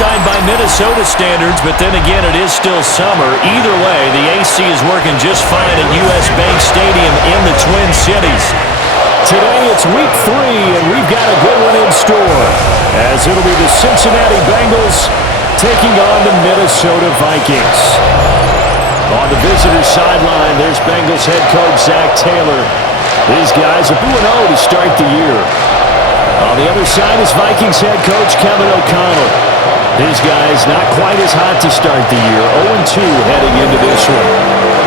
outside by Minnesota standards, but then again, it is still summer. Either way, the AC is working just fine at US Bank Stadium in the Twin Cities. Today, it's week 3, and we've got a good one in store, as it'll be the Cincinnati Bengals taking on the Minnesota Vikings. On the visitor sideline, there's Bengals head coach Zach Taylor. These guys are 2-0 to start the year. On the other side is Vikings head coach Kevin O'Connell. These guys not quite as hot to start the year. 0-2 heading into this one.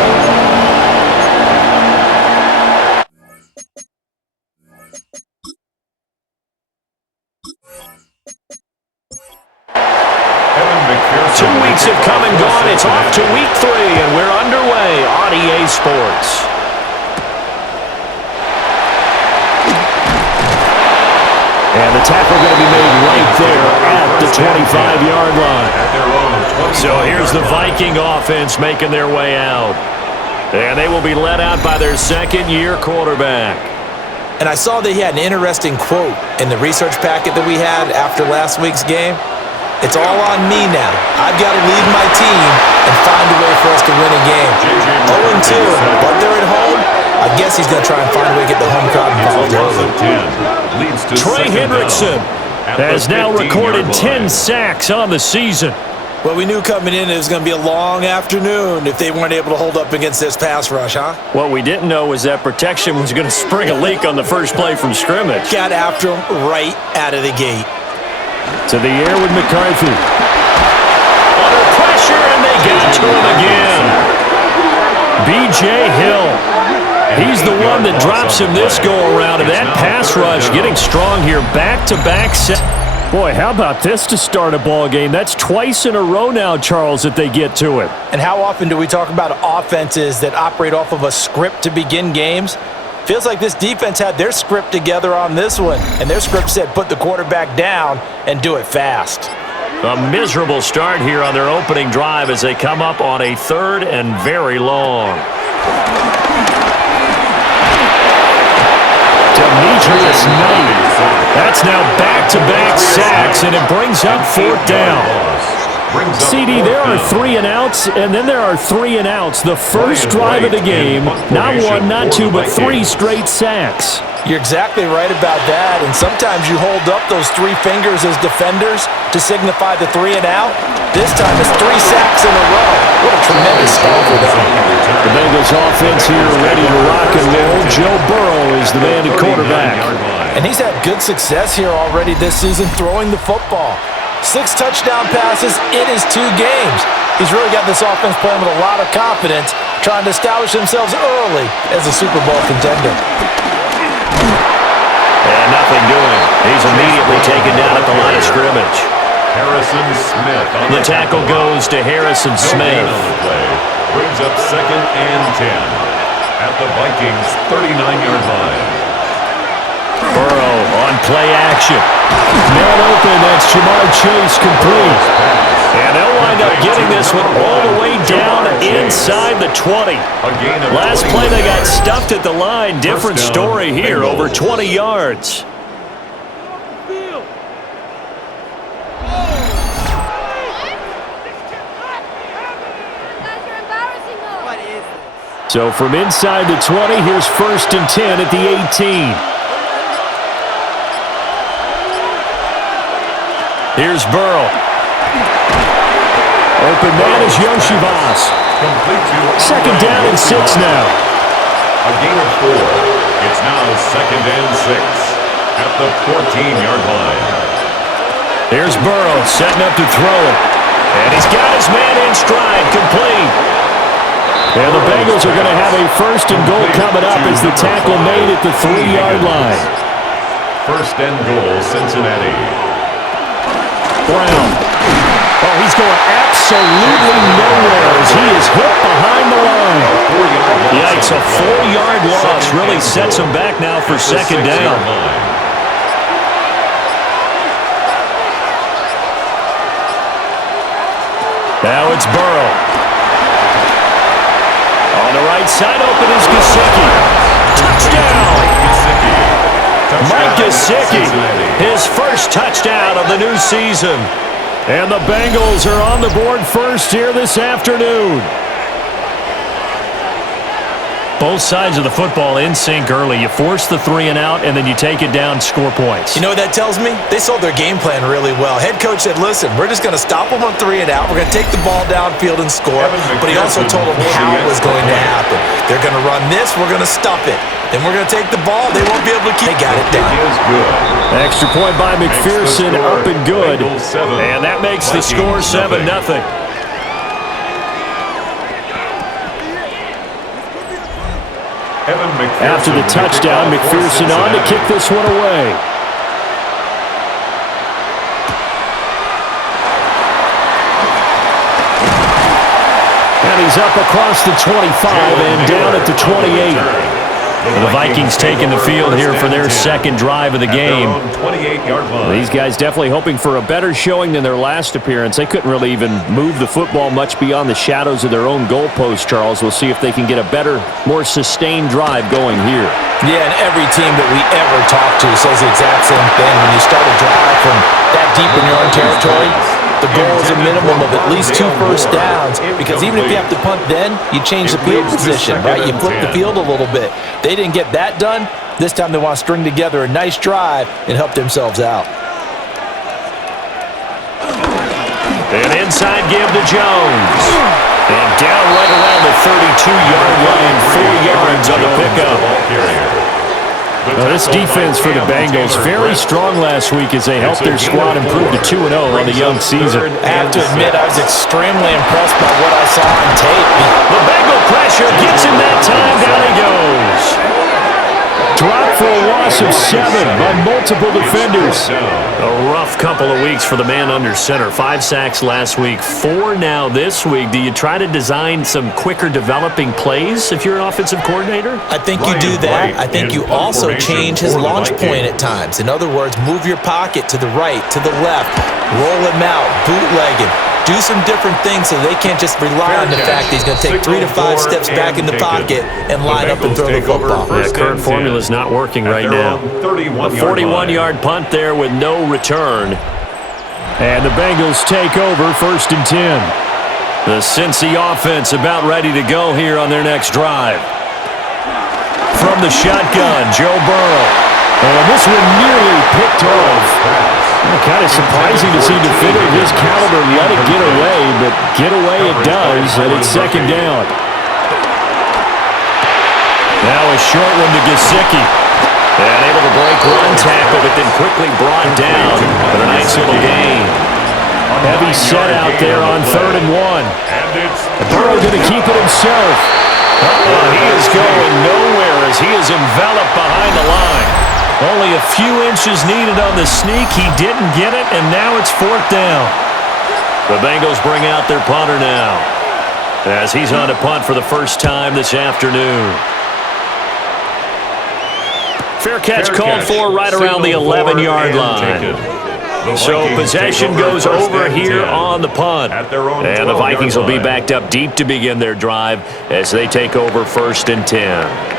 Have come and gone. It's off to week 3, and we're underway on EA Sports. And the tackle going to be made right there at the 25-yard line. So here's the Viking offense making their way out. And they will be led out by their second-year quarterback. And I saw that he had an interesting quote in the research packet that we had after last week's game. It's all on me now. I've got to lead my team and find a way for us to win a game. 0-2, but they're at home. I guess he's going to try and find a way to get the home crowd involved early. Trey Hendrickson has now recorded 10 sacks on the season. Well, we knew coming in it was going to be a long afternoon if they weren't able to hold up against this pass rush, huh? What we didn't know was that protection was going to spring a leak on the first play from scrimmage. Got after him right out of the gate. To the air with McCarthy. Under pressure, and they get to him again. B.J. Hill. He's the one that drops him this go-around, and that pass rush getting strong here. Back-to-back set. Boy, how about this to start a ball game? That's twice in a row now, Charles, that they get to it. And how often do we talk about offenses that operate off of a script to begin games? Feels like this defense had their script together on this one, and their script said put the quarterback down and do it fast. A miserable start here on their opening drive as they come up on a 3rd and very long. Demetrius Knight. That's now back-to-back sacks, and it brings up 4th down. CD, there are 3 and outs, and then there are 3 and outs. The first drive of the game, not 1, not 2, but 3 straight sacks. You're exactly right about that, and sometimes you hold up those 3 fingers as defenders to signify the 3 and out. This time it's 3 sacks in a row. What a tremendous start for them. The Bengals offense here ready to rock and roll. Joe Burrow is the man at quarterback. And he's had good success here already this season throwing the football. 6 touchdown passes in his 2 games. He's really got this offense playing with a lot of confidence, trying to establish themselves early as a Super Bowl contender. And nothing doing. He's immediately taken down at the line of scrimmage. Harrison Smith. The tackle goes to Harrison Smith. Brings up 2nd and 10 at the Vikings' 39-yard line. Burrow on play action. Man open, that's Jamar Chase complete. And they'll wind up getting this one all the way down inside the 20. Last play they got stuffed at the line. Different story here, over 20 yards. So from inside the 20, here's 1st and 10 at the 18. Here's Burrow. Open man is Yoshivas. 2nd down and 6 now. A gain of 4. It's now 2nd and 6 at the 14-yard line. Here's Burrow setting up to throw it. And he's got his man in stride, complete. And the Bengals are going to have a 1st and goal coming up as the tackle made at the 3-yard line. 1st and goal, Cincinnati. Brown. Oh, he's going absolutely nowhere as he is hit behind the line. Yikes, a 4-yard loss really sets him back now for 2nd down. Now it's Burrow. On the right side, open is Gesicki. Touchdown! Mike Gesicki, his first touchdown of the new season. And the Bengals are on the board first here this afternoon. Both sides of the football in sync early. You force the 3 and out, and then you take it down, score points. You know what that tells me? They sold their game plan really well. Head coach said, listen, we're just going to stop them on 3 and out. We're going to take the ball downfield and score. But he also told them how it was going to happen. They're going to run this. We're going to stuff it. Then we're going to take the ball. They won't be able to keep it. They got it done. Extra point by McPherson, up and good. And that makes the score 7-0. After the touchdown, McPherson on to kick this one away. And he's up across the 25 and down at the 28. The Vikings taking the field here for their second drive of the game. These guys definitely hoping for a better showing than their last appearance. They couldn't really even move the football much beyond the shadows of their own goalpost, Charles. We'll see if they can get a better, more sustained drive going here. Yeah, and every team that we ever talk to says the exact same thing. When you start a drive from that deep in your own territory, the goal is a minimum of at least 2 first downs, because even if you have to punt then, you change the field position, right? You flip the field a little bit. They didn't get that done. This time they want to string together a nice drive and help themselves out. An inside give to Jones. And down right around the 32-yard line, 4 yards on the pickup. This defense for the Bengals, very strong last week as they helped their squad improve to 2-0 on the young season. I have to admit, I was extremely impressed by what I saw on tape. The Bengal pressure gets him that time. Down he goes. Dropped for a loss of 7 by multiple defenders. A rough couple of weeks for the man under center. 5 sacks last week, 4 now this week. Do you try to design some quicker developing plays if you're an offensive coordinator? I think you do that. I think you also change his launch point at times. In other words, move your pocket to the right, to the left, roll him out, bootleg him. Do some different things so they can't just rely on the fact that he's going to take 3 to 5 steps back in the pocket and line up and throw the football. The current formula is not working right now. A 41-yard punt there with no return. And the Bengals take over 1st and 10. The Cincy offense about ready to go here on their next drive. From the shotgun, Joe Burrow. And this one nearly picked off. Kind of surprising to see a defender of his caliber let it get away, but get away it does, and it's 2nd down. Now a short one to Gesicki. And able to break one tackle, but then quickly brought down for a nice little gain. Heavy set out there on 3rd and 1. Burrow going to keep it himself. He is going nowhere as he is enveloped behind the line. Only a few inches needed on the sneak. He didn't get it, and now it's 4th down. The Bengals bring out their punter now as he's on to punt for the first time this afternoon. Fair catch called for right around the 11-yard line. So possession goes over here on the punt. And the Vikings will be backed up deep to begin their drive as they take over 1st and 10.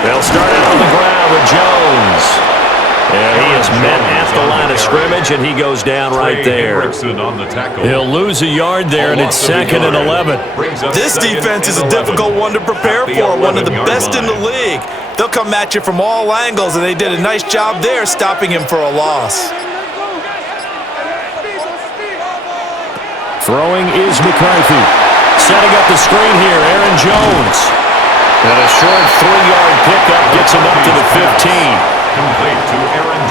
They'll start out on the ground with Jones. And he is met at the line of scrimmage, and he goes down right there. He'll lose a yard there, and it's 2nd and 11. This defense is a difficult one to prepare for, one of the best in the league. They'll come at you from all angles, and they did a nice job there stopping him for a loss. Throwing is McCarthy. Setting up the screen here, Aaron Jones. And a short 3-yard pickup gets him up to the 15.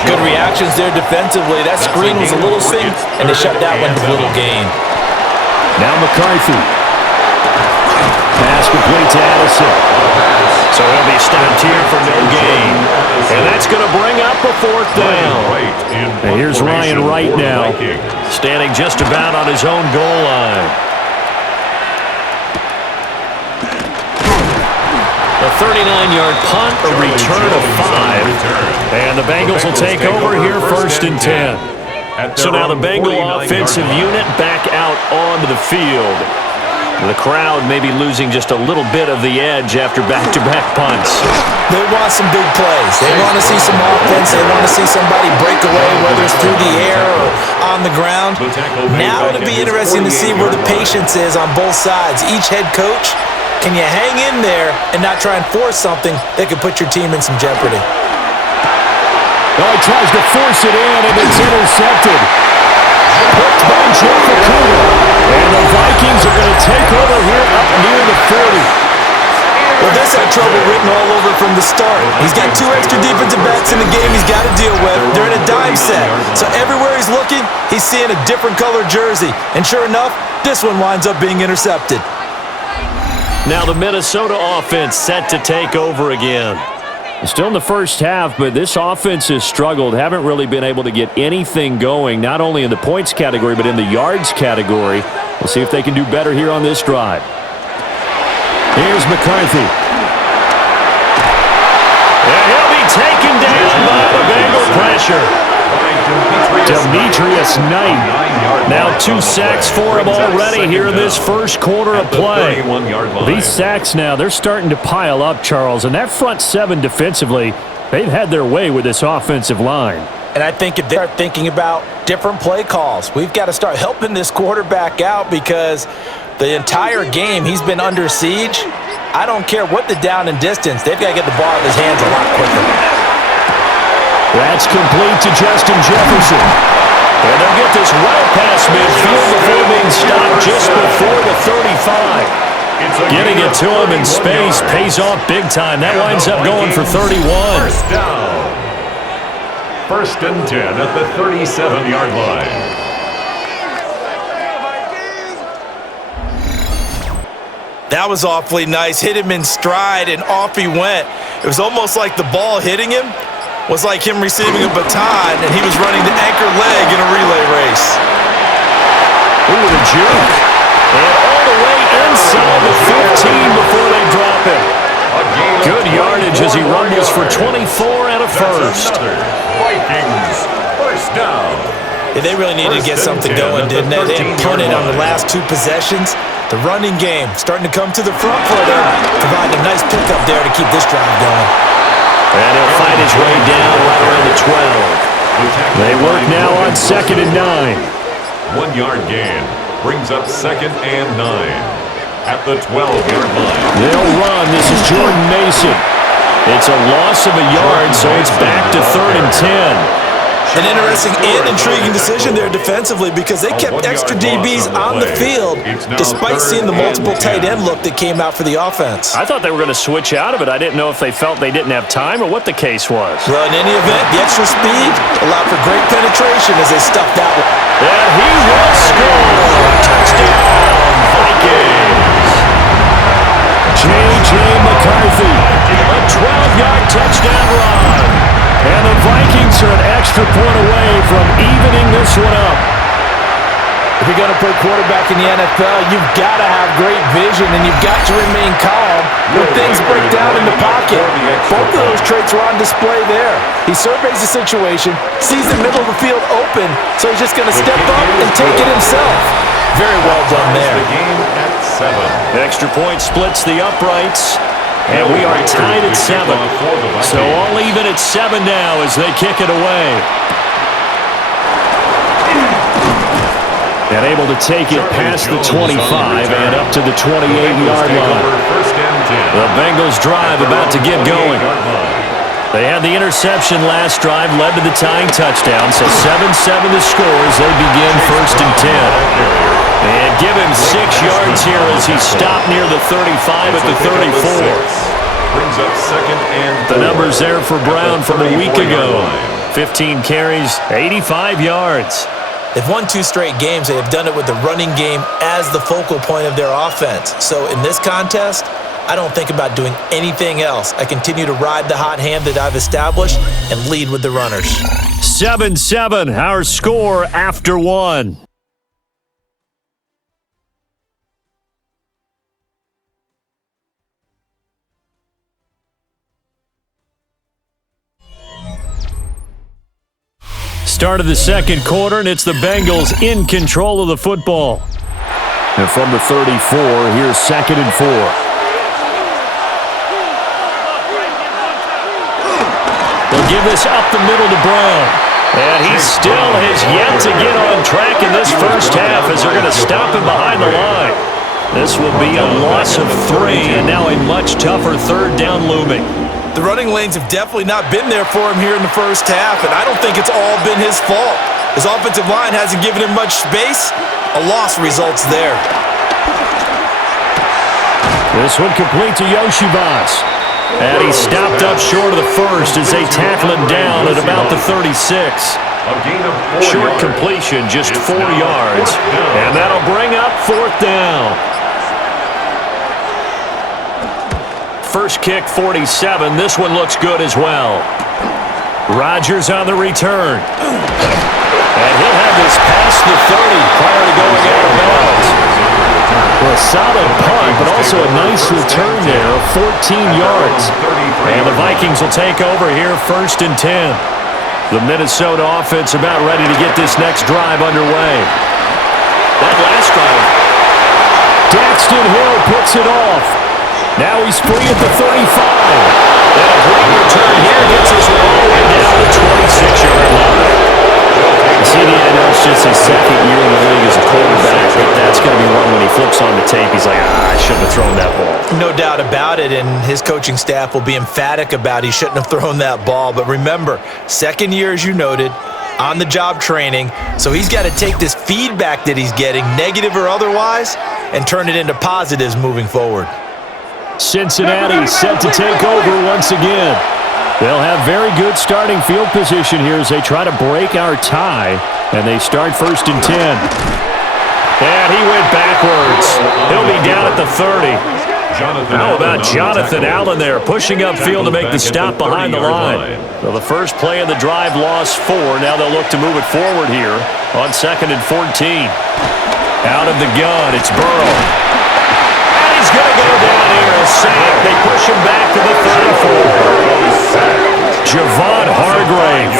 Good reactions there defensively. That screen was a little sink, and they shut that one to little gain. Now McCarthy. Pass complete to Addison. So he'll be stopped here for no gain. And that's going to bring up a 4th down. And here's Ryan Wright now, standing just about on his own goal line. A 39-yard punt, a return of 5. And the Bengals will take over here 1st and 10. So now the Bengal offensive unit back out onto the field. The crowd may be losing just a little bit of the edge after back-to-back punts. They want some big plays. They want to see some offense. They want to see somebody break away, whether it's through the air or on the ground. Now it'll be interesting to see where the patience is on both sides. Each head coach, can you hang in there and not try and force something that could put your team in some jeopardy? Oh, he tries to force it in, and it's intercepted. Picked by Jeff Okuda. And the Vikings are going to take over here up near the 40. Well, this had trouble written all over from the start. He's got 2 extra defensive backs in the game he's got to deal with. They're in a dime set. So everywhere he's looking, he's seeing a different color jersey. And sure enough, this one winds up being intercepted. Now the Minnesota offense set to take over again. Still in the first half, but this offense has struggled. Haven't really been able to get anything going, not only in the points category, but in the yards category. We'll see if they can do better here on this drive. Here's McCarthy. And he'll be taken down by the Bengal pressure. Demetrius Knight. Now 2 sacks for him already here in this first quarter of play. These sacks now, they're starting to pile up, Charles. And that front 7 defensively, they've had their way with this offensive line. And I think if they're thinking about different play calls, we've got to start helping this quarterback out because the entire game he's been under siege. I don't care what the down and distance, they've got to get the ball out of his hands a lot quicker. That's complete to Justin Jefferson. And they'll get this well past midfield before being stopped just before the 35. Getting it to him in space pays off big time. That winds up going for 31. First down. 1st and 10 at the 37-yard line. That was awfully nice. Hit him in stride, and off he went. It was almost like the ball hitting him was like him receiving a baton, and he was running the anchor leg in a relay race. Ooh, the juke. And all the way inside the 15 before they drop him. Good yardage as he rumbles for 24 and a first. Vikings, first down. Yeah, they really needed to get something going, didn't they? They had punted on the last 2 possessions. The running game starting to come to the front for them, providing a nice pickup there to keep this drive going. And he'll find his way down right around the 12. They work now on 2nd and 9. 1-yard gain brings up 2nd and 9 at the 12-yard line. They'll run. This is Jordan Mason. It's a loss of a yard, so it's back to 3rd and 10. An interesting and intriguing decision there defensively because they kept extra DBs on the field despite seeing the multiple tight end look that came out for the offense. I thought they were going to switch out of it. I didn't know if they felt they didn't have time or what the case was. Well, in any event, the extra speed allowed for great penetration as they stuffed that one. And he will score. Touchdown, Vikings. J.J. McCarthy, a 12-yard touchdown run. And the Vikings are an extra point away from evening this one up. If you're going to play quarterback in the NFL, you've got to have great vision and you've got to remain calm when things break down in the pocket. Both of those traits were on display there. He surveys the situation, sees the middle of the field open, so he's just going to step up and take it himself. Very well done there. The game at 7. Extra point splits the uprights. And we are tied at 7. So all even at 7 now as they kick it away. And able to take it past the 25 and up to the 28-yard line. The Bengals drive about to get going. They had the interception last drive, led to the tying touchdown. So 7-7 the score as they begin 1st and 10. And give him 6 yards here as he stopped near the 35 at the 34. Brings up 2nd and 4. The numbers there for Brown from a week ago. 15 carries, 85 yards. They've won 2 straight games. They have done it with the running game as the focal point of their offense. So in this contest, I don't think about doing anything else. I continue to ride the hot hand that I've established and lead with the runners. 7-7, our score after 1. Start of the second quarter, and it's the Bengals in control of the football. And from the 34, here's 2nd and 4. They'll give this up the middle to Brown. And he still has yet to get on track in this first half as they're going to stop him behind the line. This will be a loss of 3, and now a much tougher 3rd down looming. The running lanes have definitely not been there for him here in the first half, and I don't think it's all been his fault. His offensive line hasn't given him much space. A loss results there. This one complete to Yoshivas. And he stopped up short of the first as they tackle him down at about the 36. Short completion, just 4 yards. And that'll bring up 4th down. First kick, 47. This one looks good as well. Rodgers on the return. And he'll have this past the 30 prior to going out of bounds. Well, a solid punt, but also a nice return there of 14 yards. And the Vikings will take over here 1st and 10. The Minnesota offense about ready to get this next drive underway. That last drive. Daxton Hill puts it off. Now he's free at the 35. And a great return here gets us all the way down to the 26-yard line. CD, I know it's just his 2nd year in the league as a quarterback, but that's going to be one when he flips on the tape. He's like, I shouldn't have thrown that ball. No doubt about it, and his coaching staff will be emphatic about he shouldn't have thrown that ball. But remember, 2nd year, as you noted, on-the-job training, so he's got to take this feedback that he's getting, negative or otherwise, and turn it into positives moving forward. Cincinnati set to take over once again. They'll have very good starting field position here as they try to break our tie, and they start 1st and 10. And he went backwards. He'll be down at the 30. How about Jonathan Allen there, pushing upfield to make the stop behind the line. Well, the first play of the drive lost 4. Now they'll look to move it forward here on 2nd and 14. Out of the gun, it's Burrow. And he's going to go down here, a sack. They push him back to the 34. Javon Hargrave,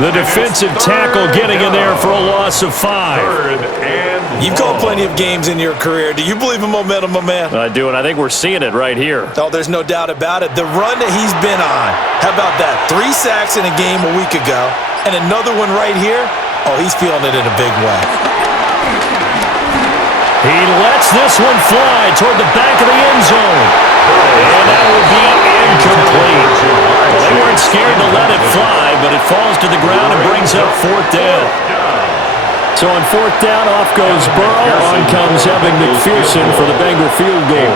the defensive tackle, getting in there for a loss of 5. You've called plenty of games in your career. Do you believe in momentum, my man? I do, and I think we're seeing it right here. Oh, there's no doubt about it. The run that he's been on, how about that? 3 sacks in a game a week ago, and another one right here. Oh, he's feeling it in a big way. He lets this one fly toward the back of the end zone. And that will be incomplete. Well, they weren't scared to let it fly, but it falls to the ground and brings up 4th down. So on 4th down, off goes Burrow. On comes Evan McPherson for the Bengal field goal.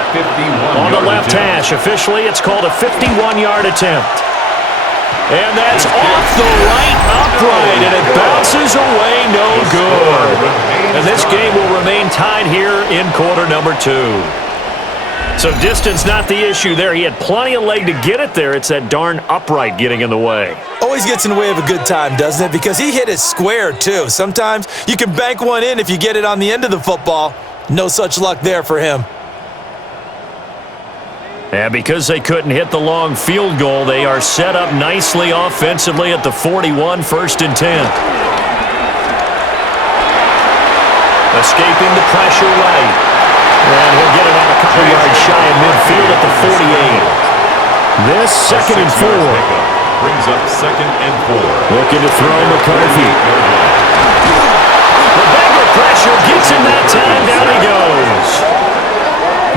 On the left hash, officially it's called a 51-yard attempt. And that's off the right upright, and it bounces away no good. And this game will remain tied here in quarter number 2. So distance not the issue there. He had plenty of leg to get it there. It's that darn upright getting in the way. Always gets in the way of a good time, doesn't it? Because he hit it square, too. Sometimes you can bank one in if you get it on the end of the football. No such luck there for him. And because they couldn't hit the long field goal, they are set up nicely offensively at the 41, 1st and 10. Escaping the pressure right. And he'll get it on a couple yards shy of midfield at the 48. This 2nd and 4. Brings up 2nd and 4. Looking to throw McCarthy. The Bengal pressure gets him that time. Down he goes.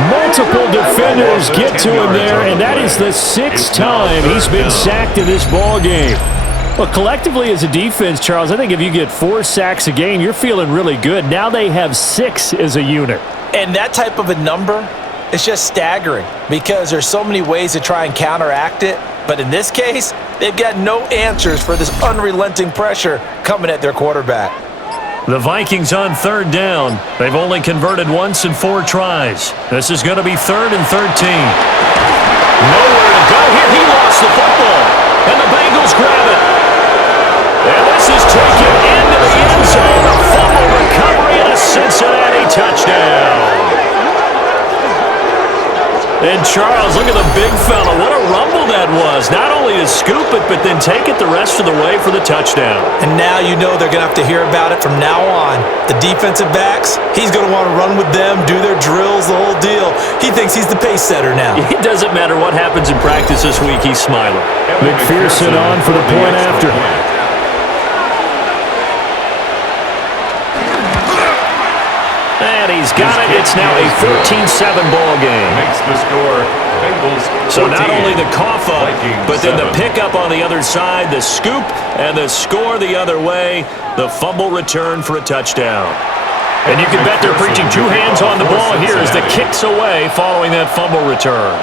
Multiple defenders get to him there, and that is the 6th time he's been sacked in this ball game. Well, collectively as a defense, Charles, I think if you get 4 sacks a game, you're feeling really good. Now they have 6 as a unit. And that type of a number, it's just staggering because there's so many ways to try and counteract it. But in this case, they've got no answers for this unrelenting pressure coming at their quarterback. The Vikings on 3rd down. They've only converted once in 4 tries. This is going to be 3rd and 13. Nowhere to go here. He lost the football. And the Bengals grab it. And this is taken into the end zone. A fumble recovery and a Cincinnati touchdown. And Charles, look at the big fella. What a rumble that was. Not only to scoop it, but then take it the rest of the way for the touchdown. And now you know they're going to have to hear about it from now on. The defensive backs, he's going to want to run with them, do their drills, the whole deal. He thinks he's the pace setter now. It doesn't matter what happens in practice this week, he's smiling. McPherson on for the point after. And he's got it. It's now a 14-7 ball game. Makes the score Bengals 14. So not only the cough up, Vikings but then 7. the pickup on the other side, the scoop, and the score the other way. The fumble return for a touchdown. And you can bet they're preaching two hands on the ball here as the kick's away following that fumble return.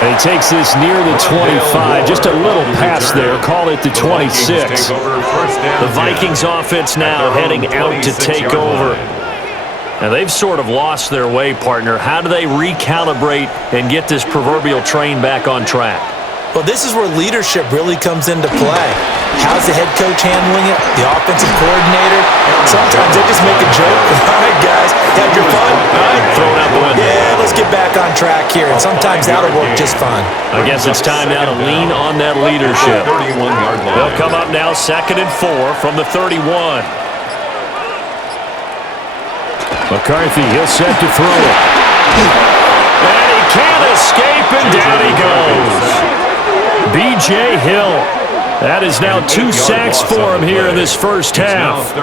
And he takes this near the 25. Just a little pass there. Call it the 26. The Vikings offense now heading out to take over. Now, they've sort of lost their way, partner. How do they recalibrate and get this proverbial train back on track? Well, this is where leadership really comes into play. How's the head coach handling it? The offensive coordinator? Sometimes they just make a joke. All right, guys, had your fun? All right, throw it out the window. Yeah, let's get back on track here. And sometimes that'll work just fine. I guess it's time now to lean on that leadership. They'll come up now 2nd and 4 from the 31. McCarthy, he'll set to throw it. And he can't escape, and down he goes. B.J. Hill. That is now 2 sacks for him here in this first half.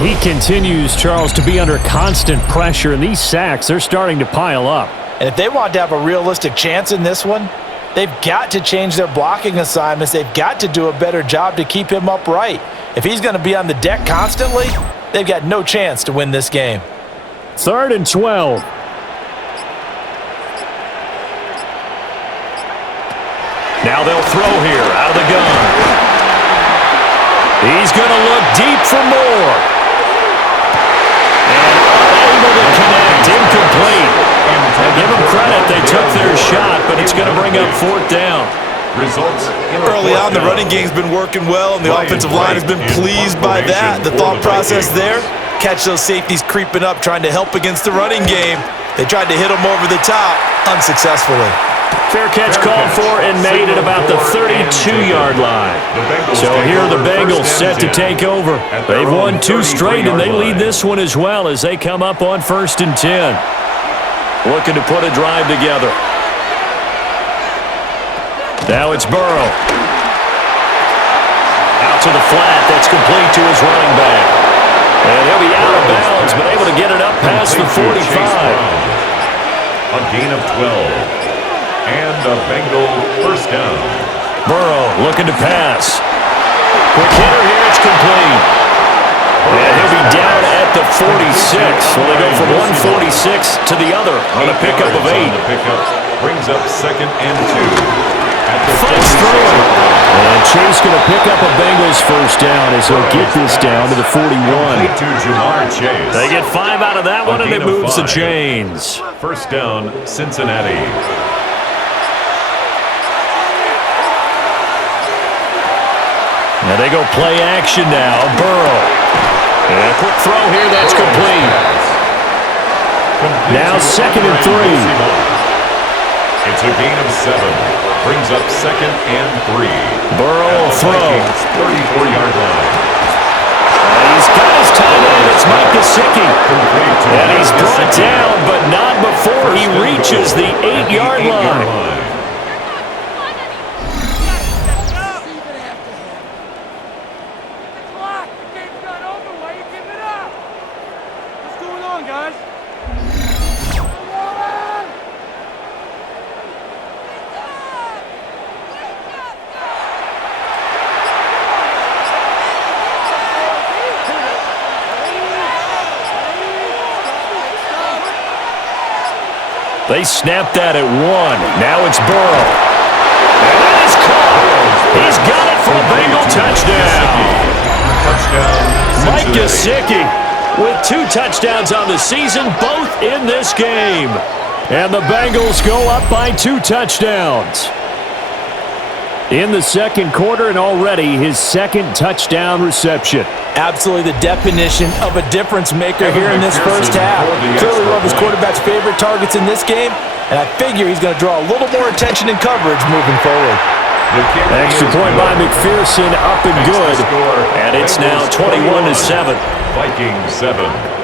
He continues, Charles, to be under constant pressure, and these sacks, they're starting to pile up. And if they want to have a realistic chance in this one, they've got to change their blocking assignments. They've got to do a better job to keep him upright. If he's going to be on the deck constantly, they've got no chance to win this game. 3rd and 12. Now they'll throw here out of the gun. He's going to look deep for more. And unable to connect, incomplete. Now give them credit, they took their shot, but it's going to bring up 4th down. Results Early on, the running game's been working well, and the offensive line has been pleased by that. The thought process there, catch those safeties creeping up, trying to help against the running game. They tried to hit them over the top, unsuccessfully. Fair catch called for and made at about the 32-yard line. So here are the Bengals set to take over. They've won 2 straight, and they lead this one as well as they come up on 1st and 10. Looking to put a drive together. Now it's Burrow. Out to the flat. That's complete to his running back. And he'll be out of bounds, but able to get it up past the 45. A gain of 12. And a Bengal first down. Burrow looking to pass. Quick hitter here, it's complete. And he'll be down at the 46. Well, they go from 146 to the other on a pickup of 8. The pickup brings up 2nd and 2. Fights through it. And Chase going to pick up a Bengals first down as he'll get this down to the 41. They get 5 out of that one, and it moves the chains. First down, Cincinnati. Now they go play action now. Burrow. And a quick throw here, that's complete. Now 2nd and 3. It's a gain of 7. Brings up 2nd and 3. Burrow will throw. 34-yard line. He's got his tight end. It's Mike Gesicki. And he's brought down, but not before he reaches the 8-yard line. They snapped that at 1. Now it's Burrow. And that is caught. He's got it for a Bengal touchdown. Mike Gesicki with 2 touchdowns on the season, both in this game. And the Bengals go up by 2 touchdowns. In the second quarter, and already his second touchdown reception. Absolutely the definition of a difference maker here in this first half. Clearly one of his quarterback's favorite targets in this game, and I figure he's going to draw a little more attention and coverage moving forward. Extra point by McPherson, up and good. And it's now 21-7. Vikings 7.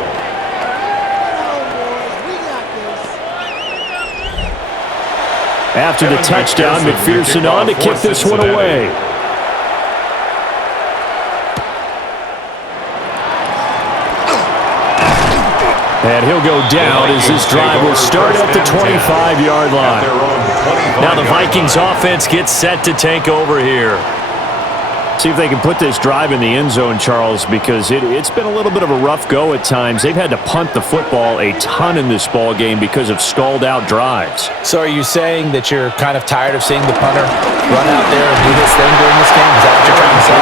After the touchdown, McPherson on to kick this one away. And he'll go down as this drive will start at the 25-yard line. Now the Vikings offense gets set to take over here. See if they can put this drive in the end zone, Charles, because it's been a little bit of a rough go at times. They've had to punt the football a ton in this ball game because of stalled-out drives. So are you saying that you're kind of tired of seeing the punter run out there and do this thing during this game? Is that what you're trying to say?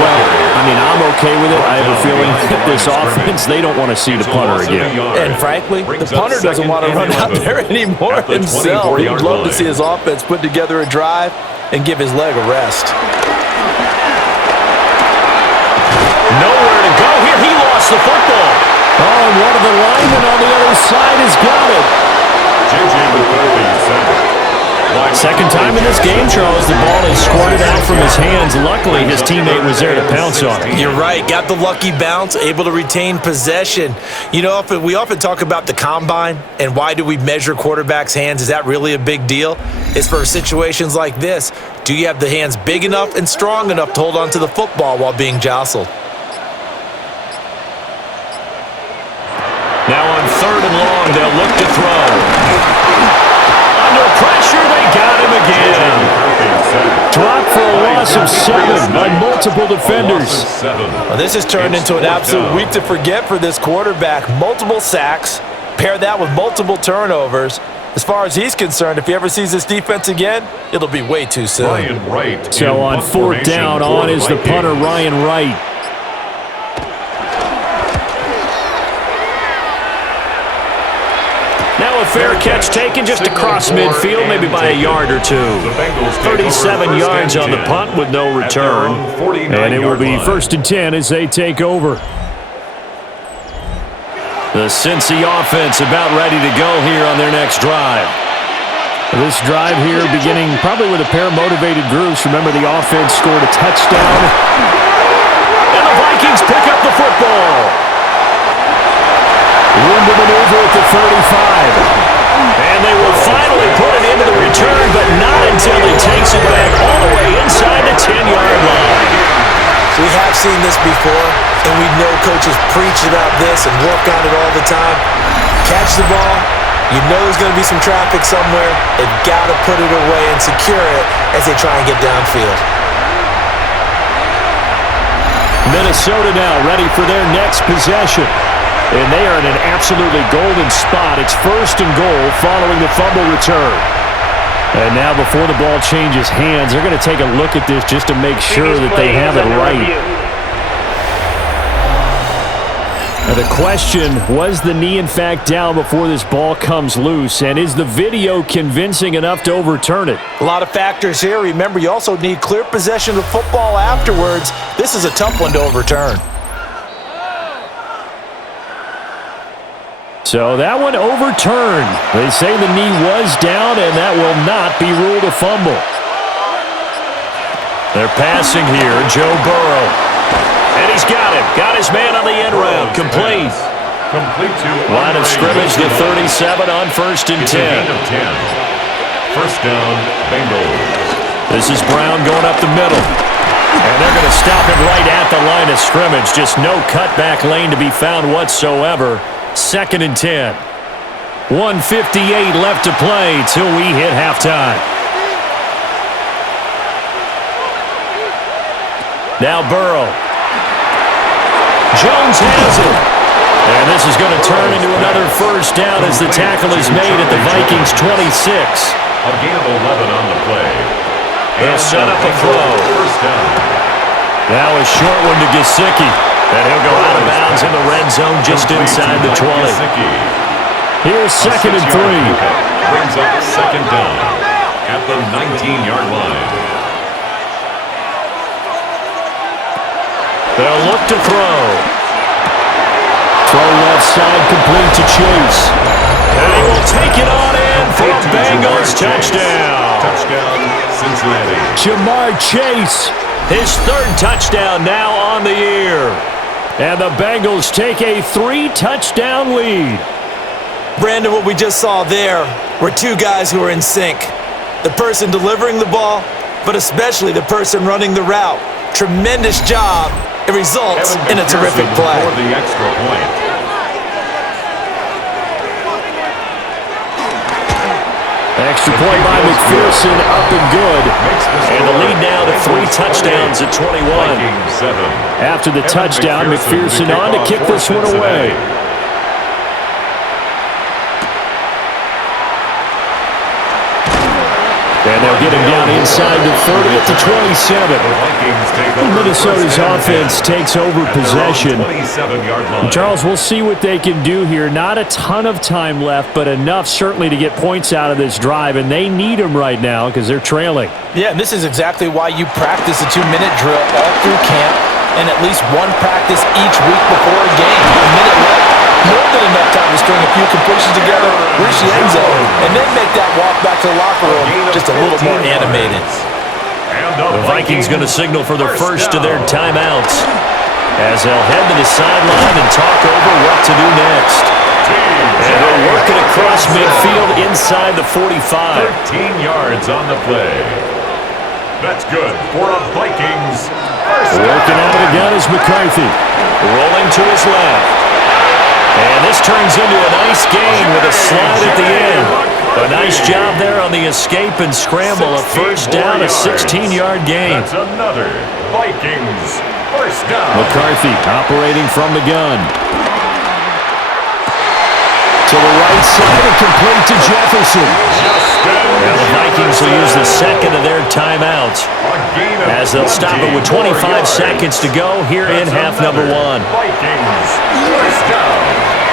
Well, I mean, I'm okay with it. I have a feeling that this offense, they don't want to see the punter again. And frankly, the punter doesn't want to run out there anymore himself. He'd love to see his offense put together a drive and give his leg a rest. Nowhere to go here. He lost the football. Oh, and one of the linemen on the other side has got it. Second time in this game, Charles, the ball is squirted out from his hands. Luckily, his teammate was there to pounce on it. You're right. Got the lucky bounce, able to retain possession. You know, we often talk about the combine and why do we measure quarterbacks' hands. Is that really a big deal? It's for situations like this. Do you have the hands big enough and strong enough to hold on to the football while being jostled? Now on 3rd and long, they'll look to throw. Under pressure, they got him again. Dropped for a loss of 7 by multiple defenders. Well, this has turned into an absolute week to forget for this quarterback. Multiple sacks, pair that with multiple turnovers. As far as he's concerned, if he ever sees this defense again, it'll be way too soon. So on 4th down, on is the punter, Ryan Wright. Now a fair catch taken just across midfield, maybe by a yard or two. 37 yards on the punt with no return. And it will be 1st and 10 as they take over. The Cincy offense about ready to go here on their next drive. This drive here beginning probably with a pair of motivated groups. Remember, the offense scored a touchdown. And the Vikings pick up the football. Room to maneuver at the 35. And they will finally put it into the return, but not until he takes it back all the way inside the 10-yard line. We have seen this before, and we know coaches preach about this and work on it all the time. Catch the ball. You know there's going to be some traffic somewhere. They've got to put it away and secure it as they try and get downfield. Minnesota now ready for their next possession. And they are in an absolutely golden spot. It's 1st and goal following the fumble return. And now before the ball changes hands, they're going to take a look at this just to make sure that they have it right. Now the question, was the knee in fact down before this ball comes loose? And is the video convincing enough to overturn it? A lot of factors here. Remember, you also need clear possession of the football afterwards. This is a tough one to overturn. So that one overturned. They say the knee was down, and that will not be ruled a fumble. They're passing here, Joe Burrow. And he's got him. Got his man on the end round. Complete. Line of scrimmage, the 37 on 1st and 10. 1st down, Bengals. This is Brown going up the middle. And they're going to stop him right at the line of scrimmage. Just no cutback lane to be found whatsoever. 2nd and 10. 1:58 left to play till we hit halftime. Now Burrow. Jones has it. And this is going to turn into another 1st down as the tackle is made at the Vikings 26. A gain of 11 on the play. They'll set up a throw. 1st down. Now a short one to Gesicki. And he'll go out of bounds in the red zone just inside the 20. Here's 2nd and 3. Brings up 2nd down at the 19-yard line. They'll look to throw. Throw left side, complete to Chase. And he will take it on in for a Bengals touchdown. Touchdown, Cincinnati. Jamar Chase. His third touchdown now on the year. And the Bengals take a 3-touchdown lead. Brandon, what we just saw there were two guys who are in sync. The person delivering the ball, but especially the person running the route. Tremendous job. It results in a terrific play. For the extra point. Extra point by McPherson, up and good. And the lead now to 3 touchdowns at 21. After the touchdown, McPherson on to kick this one away. And they'll get him down inside the 30 at the 27. Minnesota's offense takes over possession. Charles, we'll see what they can do here. Not a ton of time left, but enough certainly to get points out of this drive, and they need them right now because they're trailing. Yeah, and this is exactly why you practice a 2-minute drill all through camp and at least one practice each week before a game. A minute left. More than enough time to string a few completions together, reach the end zone, and then make that walk back to the locker room just a little more animated. The Vikings going to signal for the first of their timeouts as they'll head to the sideline and talk over what to do next. And they'll work it across midfield inside the 45. 13 yards on the play. That's good for the Vikings. Working out of the gun is McCarthy. Rolling to his left. And this turns into a nice gain with a slide at the end. A nice job there on the escape and scramble. A first down, a 16-yard gain. That's another Vikings first down. McCarthy operating from the gun. To the right side and complete to Jefferson. Now the Vikings will use the second of their timeouts as they'll stop it with 25 seconds to go here in half number 1. Vikings first down.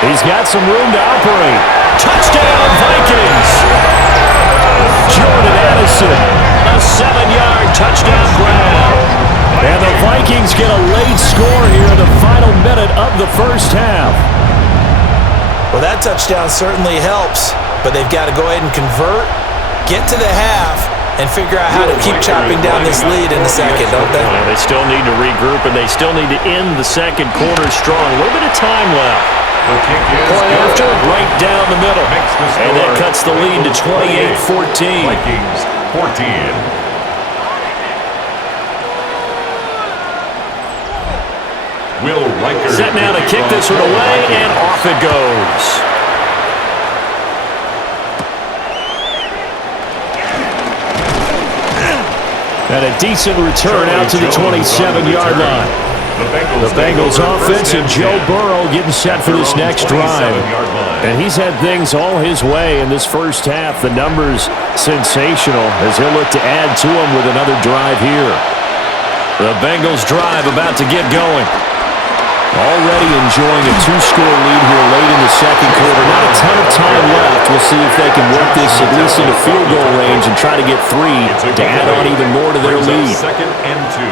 He's got some room to operate. Touchdown, Vikings! Jordan Addison. A 7-yard touchdown grab. And the Vikings get a late score here in the final minute of the first half. Well, that touchdown certainly helps, but they've got to go ahead and convert, get to the half, and figure out how to keep chopping down this lead in the second, don't they? Well, they still need to regroup, and they still need to end the second quarter strong. A little bit of time left. Point after, right down the middle. And that cuts the lead to 28-14. Vikings 14. Will Riker Set now to kick this one away, and off it goes. And a decent return out to the 27-yard line. The Bengals offense and Joe Burrow getting set for this next drive. And he's had things all his way in this first half. The numbers sensational as he'll look to add to them with another drive here. The Bengals drive about to get going. Already enjoying a 2-score lead here late in the second quarter. Not a ton of time left. We'll see if they can work this at least into field goal range and try to get 3 to add on even more to their lead. Second and 2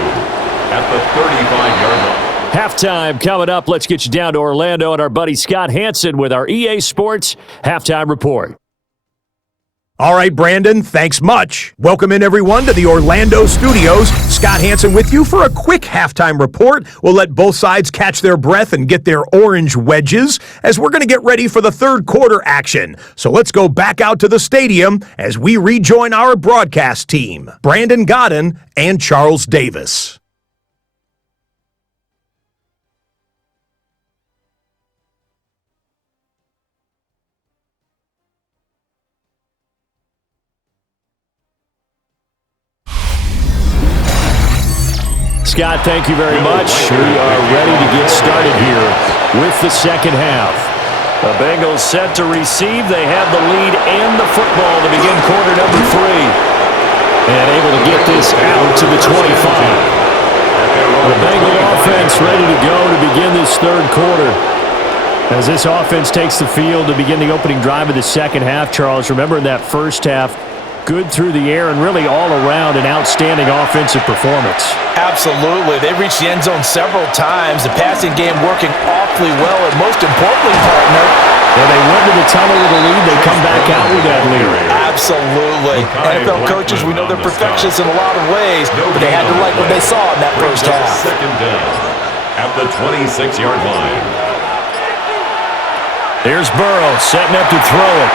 at the 35-yard line. Halftime coming up. Let's get you down to Orlando and our buddy Scott Hansen with our EA Sports Halftime Report. All right, Brandon, thanks much. Welcome in, everyone, to the Orlando studios. Scott Hansen with you for a quick halftime report. We'll let both sides catch their breath and get their orange wedges as we're going to get ready for the third quarter action. So let's go back out to the stadium as we rejoin our broadcast team, Brandon Godden and Charles Davis. Scott, thank you very much. We are ready to get started here with the second half. The Bengals set to receive. They have the lead and the football to begin quarter number 3. And able to get this out to the 25. The Bengal offense ready to go to begin this third quarter. As this offense takes the field to begin the opening drive of the second half, Charles, remember in that first half, Good through the air and really all around an outstanding offensive performance. Absolutely. They reached the end zone several times. The passing game working awfully well, and most importantly, partner, when they went to the tunnel with a lead, they come back out with that lead. Absolutely. NFL coaches, we know they're perfectionists in a lot of ways, but they had to like what they saw in that first half. Second down at the 26-yard line. Here's Burrow setting up to throw it.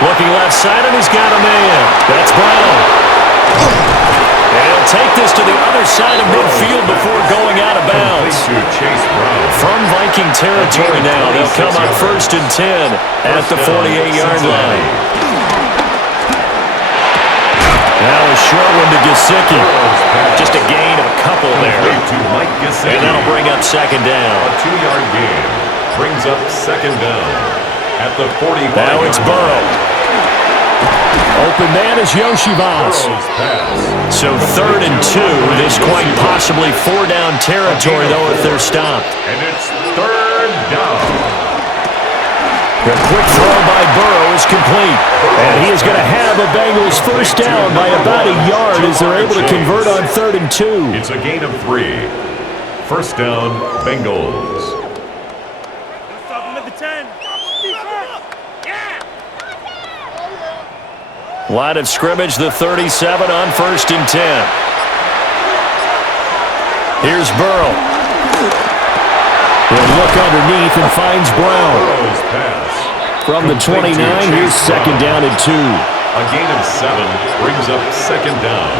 Looking left side, and he's got a man. That's Brown. And he'll take this to the other side of midfield before going out of bounds. From Viking territory now, they'll come up 1st and 10 at the 48-yard line. Now a short one to Gesicki. Just a gain of a couple there. And that'll bring up second down. A 2-yard gain brings up second down at the 45. Now it's Burrow. Open man is Yoshivas. So 3rd and 2. This quite possibly 4-down territory, though, if they're stopped. And it's 3rd down. The quick throw by Burrow is complete. And he is going to have a Bengals first down by about a yard as they're able to convert on 3rd and 2. It's a gain of 3. First down, Bengals. Line of scrimmage, the 37 on 1st and 10. Here's Burrow. He'll look underneath and finds Brown. From the 29, here's second down and 2. A gain of 7 brings up second down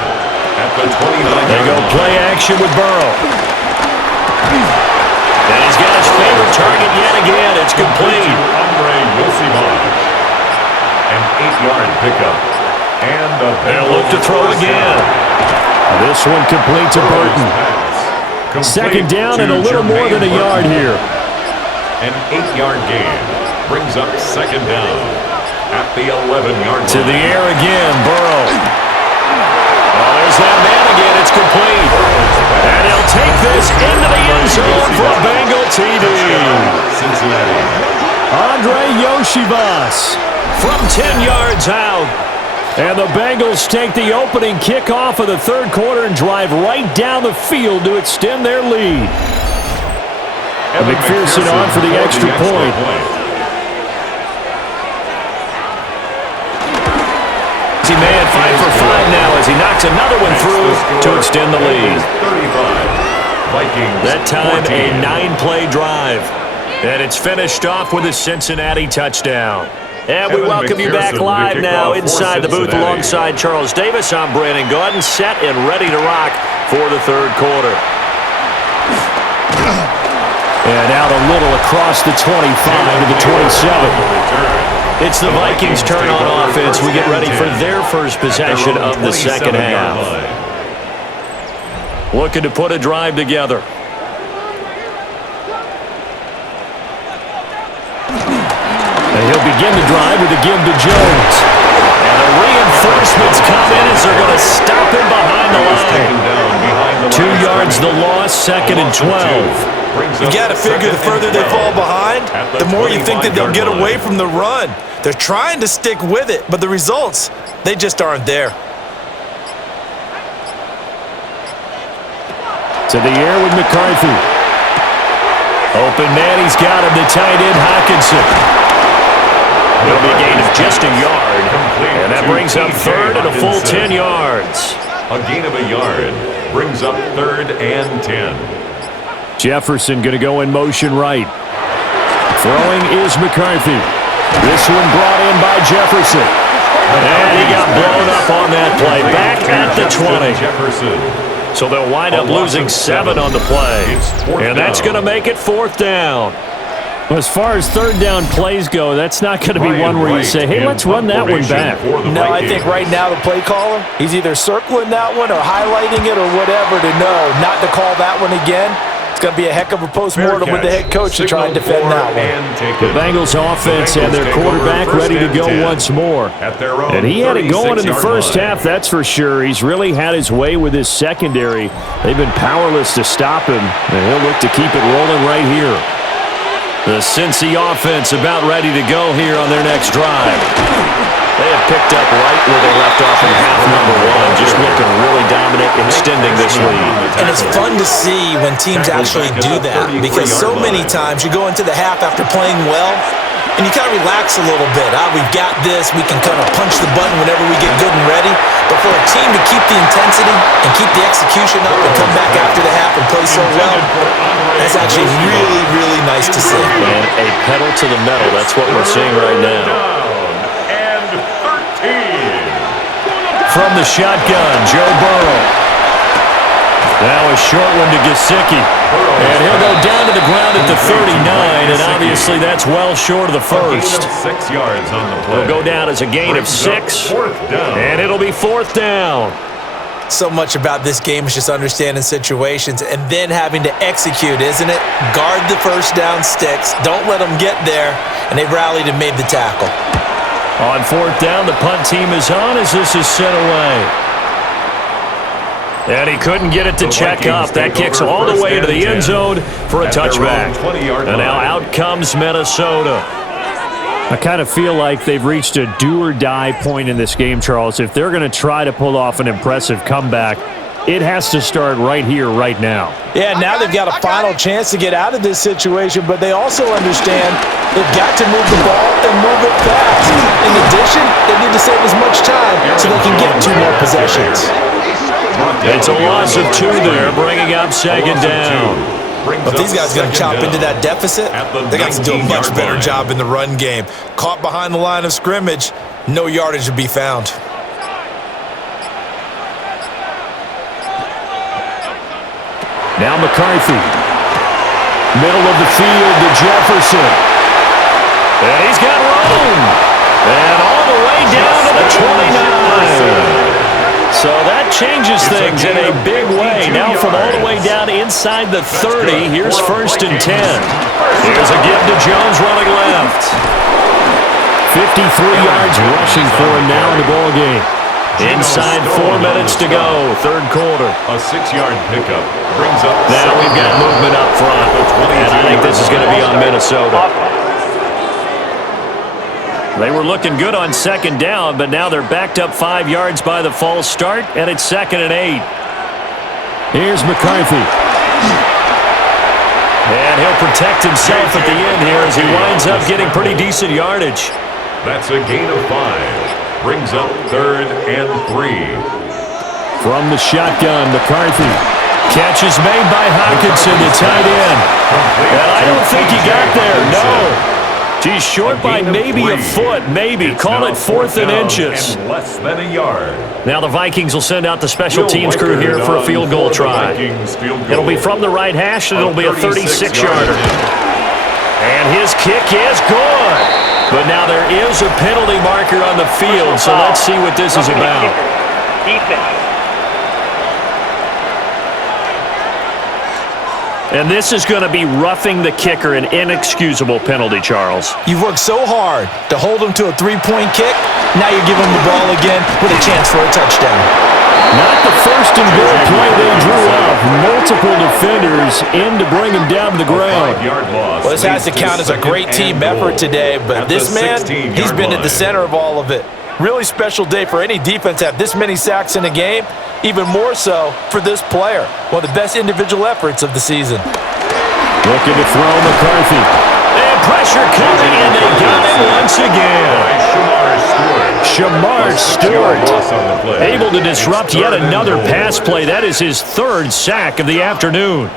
at the 29. They go play action with Burrow. And he's got his favorite target yet again. It's complete. An 8-yard pickup. And they'll look to throw again. This one complete to Burton. Second down and a little more than a yard here. An 8-yard gain brings up second down at the 11-yard line. To the air again, Burrow. Oh, there's that man again. It's complete. And he'll take this into the end zone for a Bengal TD. Cincinnati. Andre Yoshivas from 10 yards out. And the Bengals take the opening kickoff of the 3rd quarter and drive right down the field to extend their lead. And McPherson on for the extra point. He man 5 for 5 now as he knocks another one through to extend the lead. 35. Vikings. That time a 9-play drive. And it's finished off with a Cincinnati touchdown. And we welcome you back live now inside the booth alongside Charles Davis. I'm Brandon Gaudin, set and ready to rock for the 3rd quarter. And out a little across the 25 to the 27. It's the Vikings' turn on offense. We get ready for their first possession of the second half. Looking to put a drive together. And he'll begin the drive with a give to Jones. And the reinforcements come in as they're going to stop him behind the line. 2 yards the loss, 2nd and 12. You got to figure the further they fall behind, the more you think that they'll get away from the run. They're trying to stick with it, but the results, they just aren't there. To the air with McCarthy. Open man, he's got him, the tight end Hawkinson. It'll be a gain of just a yard, and that brings up 3rd and a full 10 yards. A gain of a yard brings up 3rd and 10. Jefferson going to go in motion right. Throwing is McCarthy. This one brought in by Jefferson. And he got blown up on that play. Back at the 20. Jefferson. So they'll wind up losing 7 on the play. And that's going to make it 4th down. Well, as far as 3rd down plays go, that's not going to be one where you say, hey, let's run that one back. No, I think right now the play caller, he's either circling that one or highlighting it or whatever to know not to call that one again. It's going to be a heck of a postmortem with the head coach to try and defend that one. The Bengals offense had their quarterback ready to go once more. And he had it going in the first half, that's for sure. He's really had his way with his secondary. They've been powerless to stop him, and he'll look to keep it rolling right here. The Cincy offense about ready to go here on their next drive. They have picked up right where they left off in half number one, just looking really dominant, extending this lead. And it's fun to see when teams actually do that, because so many times you go into the half after playing well, and you kind of relax a little bit. We've got this. We can kind of punch the button whenever we get good and ready. But for a team to keep the intensity and keep the execution up and come back after the half and play so well, that's actually really, really nice to see. And a pedal to the metal. That's what we're seeing right now. From the shotgun, Joe Burrow. Now a short one to Gesicki. And he'll go down to the ground at the 39, and obviously that's well short of the first. 6 yards on the play. It'll go down as a gain of 6, and it'll be fourth down. So much about this game is just understanding situations and then having to execute, isn't it? Guard the first down sticks. Don't let them get there, and they rallied and made the tackle. On fourth down, the punt team is on as this is sent away. And he couldn't get it to check up. That kicks all the way to the end zone for a touchback. And now out comes Minnesota. I kind of feel like they've reached a do-or-die point in this game, Charles. If they're going to try to pull off an impressive comeback, it has to start right here, right now. Yeah, now they've got a final chance to get out of this situation, but they also understand they've got to move the ball and move it fast. In addition, they need to save as much time so they can get 2 more possessions. It's a loss of 2 there, bringing up second down. If these guys are going to chop into that deficit, they got to do a much better job in the run game. Caught behind the line of scrimmage, no yardage to be found. Now McCarthy. Middle of the field to Jefferson. And he's got room. And all the way down to the 29. So that changes things in a big way. Now from all the way down inside the 30, here's first and 10. Here's a give to Jones running left. 53 yards rushing for him now in the ball game. Inside 4 minutes to go, third quarter. A 6-yard pickup brings up. Now we've got movement up front, and I think this is going to be on Minnesota. They were looking good on second down, but now they're backed up 5 yards by the false start, and it's 2nd and 8. Here's McCarthy. And he'll protect himself at the end here as he winds up getting pretty decent yardage. That's a gain of 5. Brings up 3rd and 3. From the shotgun, McCarthy. Catch is made by Hockenson, the tight end. And I don't think he got there, no. He's short by maybe a foot, maybe. Call it 4th and inches. Less than a yard. Now the Vikings will send out the special teams crew here for a field goal try. It'll be from the right hash, and it'll be a 36-yarder. And his kick is good. But now there is a penalty marker on the field, so let's see what this is about. And this is going to be roughing the kicker, an inexcusable penalty, Charles. You've worked so hard to hold him to a 3-point kick. Now you're giving him the ball again with a chance for a touchdown. Not the first and goal play they drew up. Multiple defenders in to bring him down to the ground. Well, this has to count as a great team effort today, but this man, he's been at the center of all of it. Really special day for any defense to have this many sacks in a game. Even more so for this player. One of the best individual efforts of the season. Looking to throw McCarthy. And pressure coming, and they got him once again. Shamar Stewart able to disrupt yet another pass play. That is his 3rd sack of the afternoon.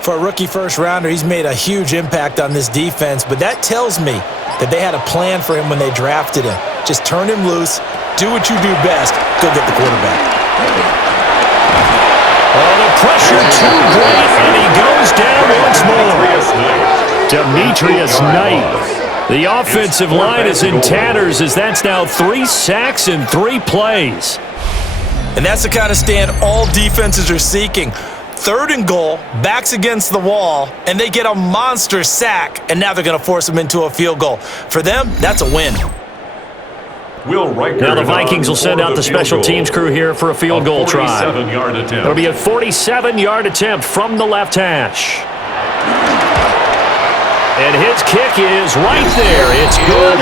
For a rookie first-rounder, he's made a huge impact on this defense, but that tells me that they had a plan for him when they drafted him. Just turn him loose, do what you do best, go get the quarterback. Oh, the pressure too great, and he goes down once more. Demetrius Knight. The offensive line is in tatters as that's now 3 sacks in 3 plays. And that's the kind of stand all defenses are seeking. 3rd and goal, backs against the wall, and they get a monster sack, and now they're going to force them into a field goal. For them, that's a win. Now the Vikings will send out the special teams crew here for a field goal try. It'll be a 47-yard attempt from the left hash. And his kick is right there. It's good.